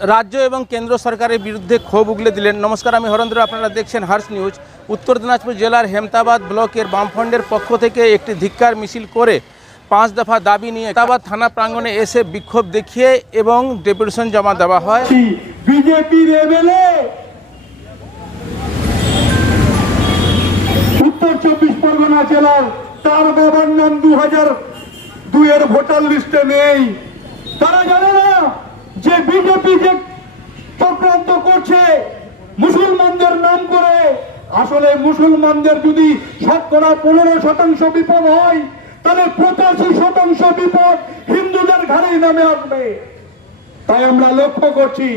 রাজ্য এবং কেন্দ্র সরকারের বিরুদ্ধে ক্ষোভ উগলে দিলেন। নমস্কার, আমি হরেন্দ্র। আপনারা দেখছেন হার্স নিউজ। উত্তর দিনাজপুর জেলার হেমতাবাদ ব্লকের বামফ্রন্টের পক্ষ থেকে একটি ধিক্কার মিছিল করে পাঁচ দফা দাবি নিয়ে হেমতাবাদ থানা প্রাঙ্গণে এসে বিক্ষোভ দেখিয়ে এবং ডেপুটেশন জমা দেওয়া হয়। পরগনা জেলার দু হাজার নেই। তারা জানে না যে বিজেপি যে চক্রান্ত করছে, মুসলমানদের নাম করে, আসলে মুসলমানদের যদি শতকরা পনেরো শতাংশ বিপদ হয়, তাহলে পঁচাশি শতাংশ বিপদ হিন্দুদের ঘাড়ে নামে আসবে। তাই আমরা লক্ষ্য করছি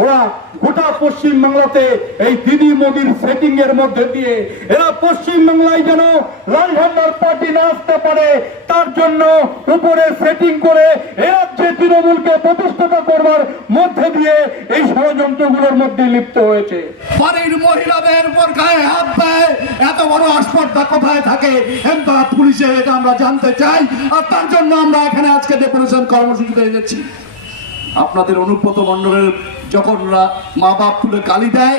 ওরা গোটা পশ্চিম বাংলাতে এই দিদি মোদির সেটিং এর মধ্যে দিয়ে, এরা পশ্চিম বাংলায় যেন লাল ঝান্ডার পার্টি না আসতে পারে, তার জন্য উপরে সেটিং করে এরা যে তৃণমূলকে প্রতিষ্ঠাতা করবার মধ্যে দিয়ে এই ষড়যন্ত্রগুলোর মধ্যে লিপ্ত হয়েছে। বাড়ির মহিলাদের উপর গায়ে হাত দেয়, এত বড় আসপর্দা কোথায় থাকে? হেমতাবাদ পুলিশের এটা আমরা জানতে চাই, আর তার জন্য আমরা এখানে আজকে ডেপুটেশন কর্মসূচিতে এনেছি আপনাদের অনুব্রত মণ্ডলের যখন মা বাপ তুলে গালি দেয়,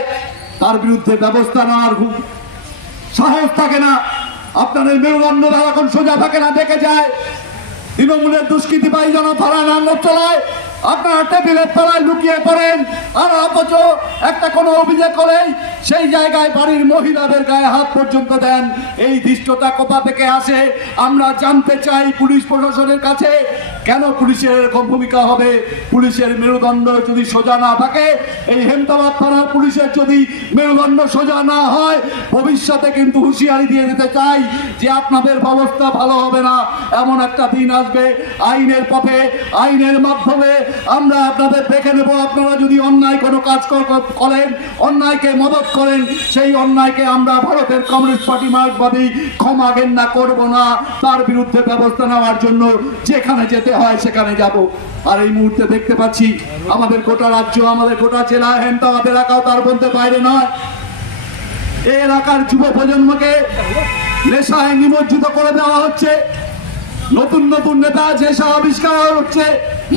তার বিরুদ্ধে ব্যবস্থা নেওয়ার খুব সাহস থাকে না। আপনাদের মেরুদণ্ডরা এখন সোজা থাকে না দেখে যায়। তৃণমূলের দুষ্কৃতি পাই যেন থানায় নাঙ্গল চলায়। আপনারা টেবিলের তলায় লুকিয়ে পড়েন। আর অথচ একটা কোনো অভিযোগ করেই সেই জায়গায় বাড়ির মহিলাদের গায়ে হাত পর্যন্ত দেন। এই ধৃষ্টতা কোথা থেকে আসে? আমরা জানতে চাই পুলিশ প্রশাসনের কাছে, কেন পুলিশের এরকম ভূমিকা হবে? পুলিশের মেরুদণ্ড যদি সোজা না থাকে, এই হেমতাবাদ থানার পুলিশের যদি মেরুদণ্ড সোজা না হয়, ভবিষ্যতে কিন্তু হুঁশিয়ারি দিয়ে দিতে চাই যে আপনাদের ব্যবস্থা ভালো হবে না। এমন একটা দিন আসবে, আইনের পথে, আইনের মাধ্যমে আমরা আপনাদের দেখে নেব। আপনারা যদি অন্যায় কোনো কাজ কর- করেন, অন্যায়কে মদত করেন, সেই অন্যায়কে আমরা ভারতের কমিউনিস্ট পার্টি মার্কবাদী ক্ষমা ঘেন্না করব না। তার বিরুদ্ধে ব্যবস্থা নেওয়ার জন্য যেখানে যেতে হয় সেখানে যাব। আর এই মুহূর্তে দেখতে পাচ্ছি, আমাদের গোটা রাজ্য, আমাদের গোটা জেলা, হেমতাবাদ এলাকাও তার মধ্যে বাইরে নয়। এই এলাকার যুব প্রজন্মকে নেশায় নিমজ্জিত করে দেওয়া হচ্ছে। নতুন নতুন নেতা যে সব আবিষ্কার হচ্ছে,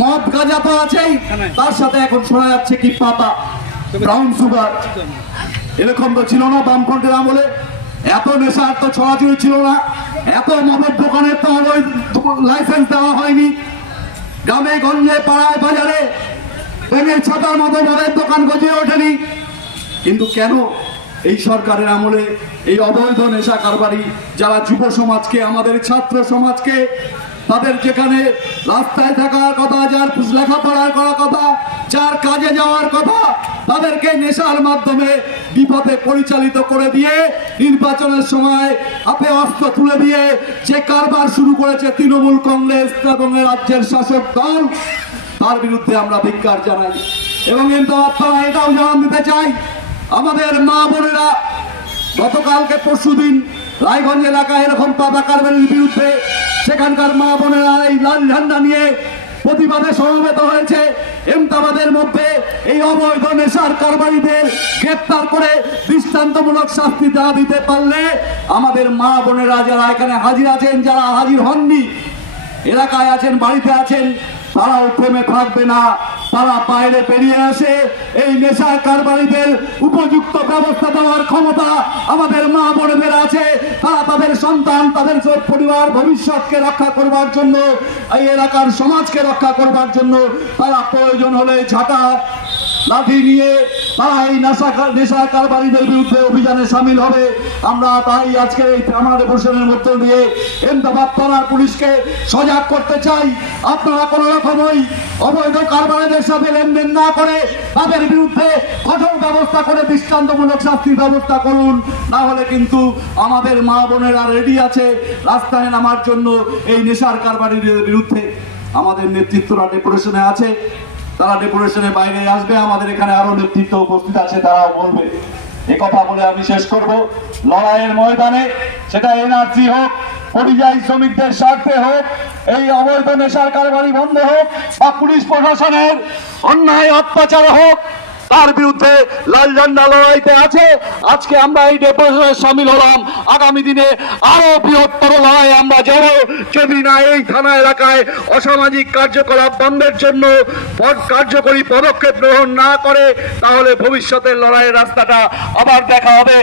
মদ গাঁজা তো আছেই। তার সাথে এখন শোনা যাচ্ছে কি পাতা। Brown sugar. এরকম তো ছিল না বামফ্রন্টের আমলে। এত নেশার তো ছড়াছড়ি ছিল না। এত মদের দোকানের তো লাইসেন্স দেওয়া হয়নি। গ্রামে, গঞ্জে, পাড়ায়, বাজারে ব্যাঙের ছাতার মতো মদের দোকান গজিয়ে ওঠেনি। কিন্তু কেন এই সরকারের আমলে এই অবৈধ নেশা কারবারি যারা যুব সমাজকে, আমাদের ছাত্র সমাজকে, তাদের যেখানে রাস্তায় থাকার কথা, যার লেখাপড়ার করার কথা, যার কাজে যাওয়ার কথা তাদেরকে নেশার মাধ্যমে বিপদে পরিচালিত করে দিয়ে নির্বাচনের সময় হাতে অস্ত্র তুলে দিয়ে যে কারবার শুরু করেছে তৃণমূল কংগ্রেস এবং রাজ্যের শাসক দল, তার বিরুদ্ধে আমরা ধিক্কার জানাই। এবং কিন্তু আপনারা এটাও জানান দিতে চাই, আমাদের মা বোনেরা গতকালকে পরশুদিন রায়গঞ্জ এলাকায় এরকম পাতা কারবারের বিরুদ্ধে সেখানকার মা বোনেরা এই লাল ঝান্ডা নিয়ে প্রতিবাদে সমবেত হয়েছে। এমতাবাদের মধ্যে এই অবৈধ নেশার কারবারিদের গ্রেপ্তার করে দৃষ্টান্তমূলক শাস্তি দেওয়া দিতে পারলে আমাদের মা বোনেরা যারা এখানে হাজির আছেন, যারা হাজির হননি, এলাকায় আছেন, বাড়িতে আছেন তারাও থেমে থাকবে না। তারা বাইরে বেরিয়ে আসে। এই নেশা কারবারিদের উপযুক্ত ব্যবস্থা দেওয়ার ক্ষমতা আমাদের মা বোনেদের আছে। তারা তাদের সন্তান, তাদের পরিবার ভবিষ্যৎকে রক্ষা করবার জন্য, এই এলাকার সমাজকে রক্ষা করবার জন্য তারা প্রয়োজন হলে ঝাঁটা লাঠি নিয়ে তারা এই নেশা নেশা কারবারিদের বিরুদ্ধে অভিযানে সামিল হবে। আমরা তাই আজকে এই আমাদের প্রশ্নের মধ্য দিয়ে এমদাবাদ থানার পুলিশকে সজাগ করতে চাই। আপনারা কোনো রকমই অবৈধ কারবারিদের সাথে লেনদেন না করে তাদের বিরুদ্ধে কঠোর ব্যবস্থা করে দৃষ্টান্তমূলক শাস্তির ব্যবস্থা করুন। না হলে কিন্তু আমাদের মা বোনেরা রেডি আছে রাস্তায় নামার জন্য এই নেশার কারবারিদের বিরুদ্ধে। আমাদের নেতৃত্বরা ডেপুটেশনে আছে। তারা ডেপুটেশনের বাইরে আসবে, আমাদের এখানে আরও নেতৃত্ব উপস্থিত আছে তারা বলবে। এ কথা বলে আমি শেষ করব। লড়াইয়ের ময়দানে সেটা এনআরসি হোক, পরিযায়ী শ্রমিকদের স্বার্থে হোক, এই অবৈধ নেশার কারবারি বন্ধ হোক, বা পুলিশ প্রশাসনের অন্যায় অত্যাচার হোক তার বিরুদ্ধে লাল ঝান্ডা লড়াইতে আছে। আজকে আমরা এই ডেপুটেশনে সামিল হলাম। আগামী দিনে আরও বৃহত্তর লড়াই আমরা যাব যদি না এই থানা এলাকায় অসামাজিক কার্যকলাপ বন্ধের জন্য কার্যকরী পদক্ষেপ গ্রহণ না করে, তাহলে ভবিষ্যতের লড়াইয়ের রাস্তাটা আবার দেখা হবে।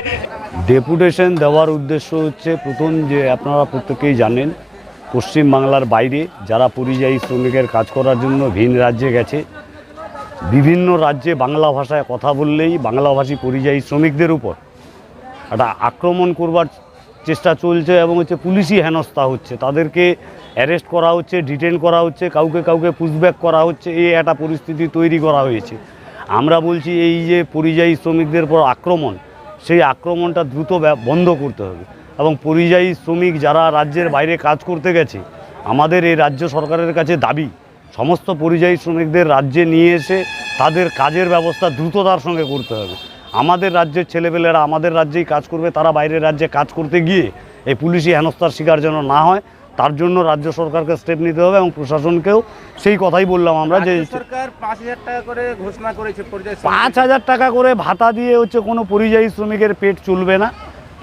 ডেপুটেশন দেওয়ার উদ্দেশ্য হচ্ছে প্রথম যে আপনারা প্রত্যেকেই জানেন পশ্চিম বাংলার বাইরে যারা পরিযায়ী শ্রমিকের কাজ করার জন্য ভিন রাজ্যে গেছে বিভিন্ন রাজ্যে বাংলা ভাষায় কথা বললেই বাংলাভাষী পরিযায়ী শ্রমিকদের উপর একটা আক্রমণ করবার চেষ্টা চলছে এবং হচ্ছে পুলিশি হেনস্থা হচ্ছে। তাদেরকে অ্যারেস্ট করা হচ্ছে ডিটেন করা হচ্ছে, কাউকে কাউকে পুশব্যাক করা হচ্ছে, এই একটা পরিস্থিতি তৈরি করা হয়েছে। আমরা বলছি এই যে পরিযায়ী শ্রমিকদের পর আক্রমণ, সেই আক্রমণটা দ্রুত বন্ধ করতে হবে। এবং পরিযায়ী শ্রমিক যারা রাজ্যের বাইরে কাজ করতে গেছে, আমাদের এই রাজ্য সরকারের কাছে দাবি সমস্ত পরিযায়ী শ্রমিকদের রাজ্যে নিয়ে এসে তাদের কাজের ব্যবস্থা দ্রুততার সঙ্গে করতে হবে। আমাদের রাজ্যের ছেলেপেলেরা আমাদের রাজ্যেই কাজ করবে তারা বাইরের রাজ্যে কাজ করতে গিয়ে এই পুলিশি হেনস্থার শিকার যেন না হয় তার জন্য রাজ্য সরকারকে স্টেপ নিতে হবে এবং প্রশাসনকেও সেই কথাই বললাম আমরা যে সরকার পাঁচ হাজার টাকা করে ঘোষণা করেছে পরিযায়ী পাঁচ হাজার টাকা করে ভাতা দিয়ে হচ্ছে কোনো পরিযায়ী শ্রমিকের পেট চলবে না।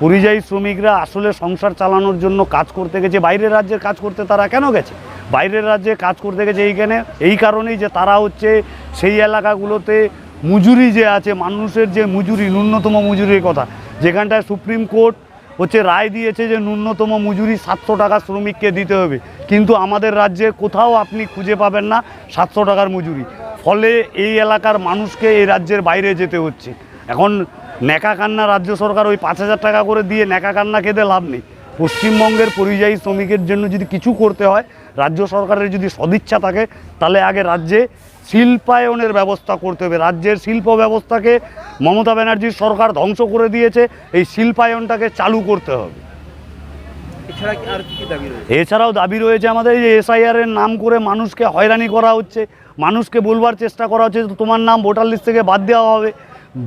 পরিযায়ী শ্রমিকরা আসলে সংসার চালানোর জন্য কাজ করতে গেছে বাইরের রাজ্যে কাজ করতে তারা কেন গেছে? বাইরের রাজ্যে কাজ করতে গেছে এইখানে। এই কারণেই যে তারা হচ্ছে সেই এলাকাগুলোতে মজুরি যে আছে, মানুষের যে মজুরি, ন্যূনতম মজুরির কথা। যেখানটায় সুপ্রিম কোর্ট হচ্ছে রায় দিয়েছে যে ন্যূনতম মজুরি সাতশো টাকা শ্রমিককে দিতে হবে। কিন্তু আমাদের রাজ্যে কোথাও আপনি খুঁজে পাবেন না সাতশো টাকার মজুরি। ফলে এই এলাকার মানুষকে এই রাজ্যের বাইরে যেতে হচ্ছে। এখন ন্যাকা কান্না রাজ্য সরকার ওই পাঁচ হাজার টাকা করে দিয়ে ন্যাকা কান্না কেঁদে লাভ নেই। পশ্চিমবঙ্গের পরিযায়ী শ্রমিকের জন্য যদি কিছু করতে হয় রাজ্য সরকারের যদি সদিচ্ছা থাকে তাহলে আগে রাজ্যে শিল্পায়নের ব্যবস্থা করতে হবে। রাজ্যের শিল্প ব্যবস্থাকে মমতা ব্যানার্জির সরকার ধ্বংস করে দিয়েছে এই শিল্পায়নটাকে চালু করতে হবে। এছাড়াও দাবি রয়েছে আমাদের এই যে এসআইআর এর নাম করে মানুষকে হয়রানি করা হচ্ছে মানুষকে বলবার চেষ্টা করা হচ্ছে তোমার নাম ভোটার লিস্ট থেকে বাদ দেওয়া হবে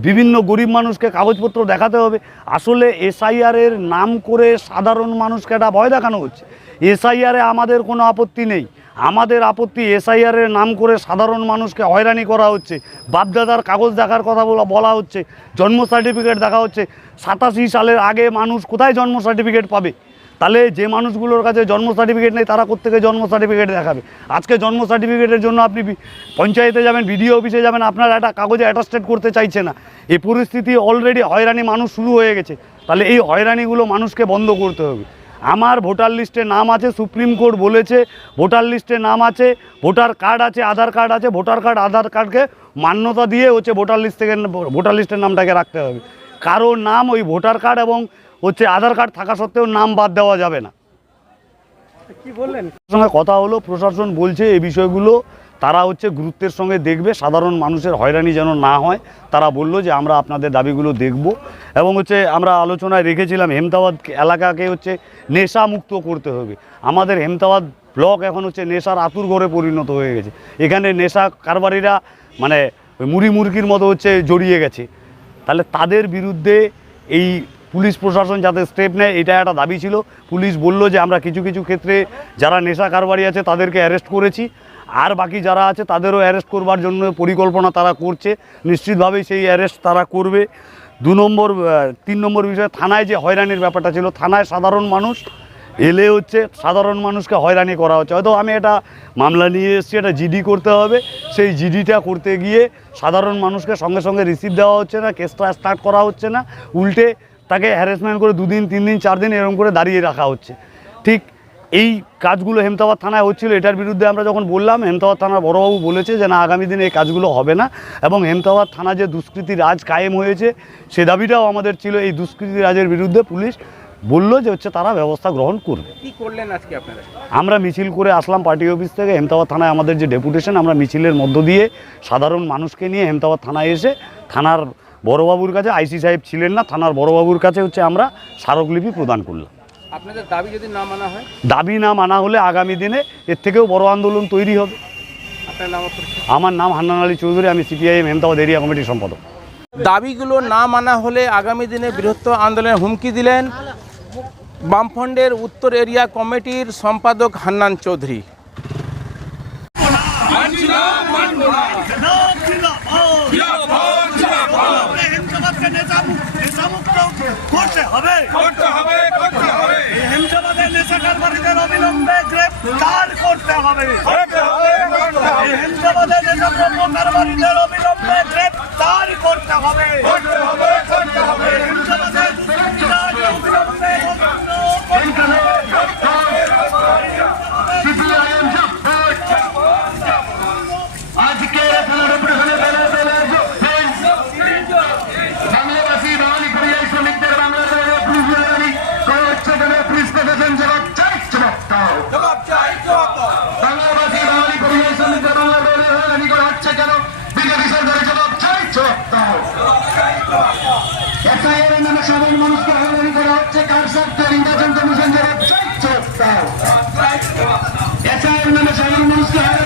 বিভিন্ন গরিব মানুষকে কাগজপত্র দেখাতে হবে। আসলে এসআইআর এর নাম করে সাধারণ মানুষকে একটা ভয় দেখানো হচ্ছে। এসআইআরে আমাদের কোনো আপত্তি নেই। আমাদের আপত্তি এসআইআরের নাম করে সাধারণ মানুষকে হয়রানি করা হচ্ছে। বাপদাদার কাগজ দেখার কথা বলা হচ্ছে। জন্ম সার্টিফিকেট দেখা হচ্ছে। সাতাশি সালের আগে মানুষ কোথায় জন্ম সার্টিফিকেট পাবে? তাহলে যে মানুষগুলোর কাছে জন্ম সার্টিফিকেট নেই, তারা কোথেকে জন্ম সার্টিফিকেট দেখাবে? আজকে জন্ম সার্টিফিকেটের জন্য আপনি পঞ্চায়েতে যাবেন, বিডিও অফিসে যাবেন, আপনার একটা কাগজে অ্যাটাস্টেড করতে চাইছে না। এই পরিস্থিতি অলরেডি হয়রানি মানুষ শুরু হয়ে গেছে। তাহলে এই হয়রানিগুলো মানুষকে বন্ধ করতে হবে। আমার ভোটার লিস্টে নাম আছে সুপ্রিম কোর্ট বলেছে ভোটার লিস্টে নাম আছে ভোটার কার্ড আছে আধার কার্ড আছে ভোটার কার্ড আধার কার্ডকে মান্যতা দিয়ে হচ্ছে ভোটার লিস্ট থেকে ভোটার লিস্টের নামটাকে রাখতে হবে। কারও নাম ওই ভোটার কার্ড এবং হচ্ছে আধার কার্ড থাকা সত্ত্বেও নাম বাদ দেওয়া যাবে না। কি বললেন? সঙ্গে কথা হলো প্রশাসন বলছে এই বিষয়গুলো তারা হচ্ছে গুরুত্বের সঙ্গে দেখবে, সাধারণ মানুষের হয়রানি যেন না হয়। তারা বলল যে, আমরা আপনাদের দাবিগুলো দেখব। এবং হচ্ছে আমরা আলোচনায় রেখেছিলাম, হেমতাবাদ এলাকাকে হচ্ছে নেশা মুক্ত করতে হবে। আমাদের হেমতাবাদ ব্লক এখন হচ্ছে নেশার আতুর ঘরে পরিণত হয়ে গেছে। এখানে নেশা কারবারিরা মানে মুড়ি মুরগির মতো হচ্ছে জড়িয়ে গেছে। তাহলে তাদের বিরুদ্ধে এই পুলিশ প্রশাসন যাতে স্টেপ নেয়, এটা একটা দাবি ছিল। পুলিশ বলল যে আমরা কিছু কিছু ক্ষেত্রে যারা নেশা কারবারি আছে, তাদেরকে অ্যারেস্ট করেছি। আর বাকি যারা আছে, তাদেরও অ্যারেস্ট করবার জন্য পরিকল্পনা তারা করছে। নিশ্চিতভাবেই সেই অ্যারেস্ট তারা করবে। দু নম্বর তিন নম্বর বিষয়ে, থানায় যে হয়রানির ব্যাপারটা ছিল, থানায় সাধারণ মানুষ এলে হচ্ছে, সাধারণ মানুষকে হয়রানি করা হচ্ছে। হয়তো আমি এটা মামলা নিয়ে এসেছি, এটা জিডি করতে হবে। সেই জিডিটা করতে গিয়ে সাধারণ মানুষকে সঙ্গে সঙ্গে রিসিভ দেওয়া হচ্ছে না কেসটা স্টার্ট করা হচ্ছে না। উল্টে তাকে হ্যারাসমেন্ট করে দুদিন তিন দিন চার দিন এরকম করে দাঁড়িয়ে রাখা হচ্ছে। ঠিক এই কাজগুলো হেমতাবাদ থানায় হচ্ছিল এটার বিরুদ্ধে আমরা যখন বললাম হেমতাবাদ থানার বড়বাবু বলেছে যে না আগামী দিনে এই কাজগুলো হবে না। এবং হেমতাবাদ থানা যে দুষ্কৃতি রাজ কায়েম হয়েছে সে দাবিটাও আমাদের ছিল এই দুষ্কৃতি রাজের বিরুদ্ধে পুলিশ বলল যে হচ্ছে তারা ব্যবস্থা গ্রহণ করবে। কি করলেন আজকে আপনারা? আমরা মিছিল করে আসলাম পার্টি অফিস থেকে হেমতাবাদ থানায় আমাদের যে ডেপুটেশন আমরা মিছিলের মধ্য দিয়ে সাধারণ মানুষকে নিয়ে হেমতাবাদ থানায় এসে থানার বড়বাবুর কাছে আইসি সাহেব ছিলেন না থানার বড়বাবুর কাছে হচ্ছে আমরা স্মারকলিপি প্রদান করলাম। আপনাদের দাবি যদি না মানা হয়? দাবি না মানা হলে আগামী দিনে এর থেকেও বড় আন্দোলন তৈরি হবে? আমার নাম হান্নান আলী চৌধুরী আমি সিপিআইএম হেমতাবাদ এরিয়া কমিটির সম্পাদক। দাবিগুলো না মানা হলে আগামী দিনে বৃহত্তর আন্দোলনের হুমকি দিলেন বামফ্রন্টের উত্তর এরিয়া কমিটির সম্পাদক হান্নান চৌধুরী। হবে। করতে হবে করতে হবে। হেমজাবাদের নেশা অবিলম্বে গ্রেফতার করতে হবে। করতে হবে হেমজাবাদের নেশা দ্রব্য কারবারিদের অবিলম্বে গ্রেফতার করতে হবে। করতে হবে করতে হবে। হেমজাবাদের অবিলম্বে হয়রানি করা হচ্ছে কার স্বার্থে নির্বাচন কমিশন জবাব দাও এসআইয়ের সাধারণ মানুষকে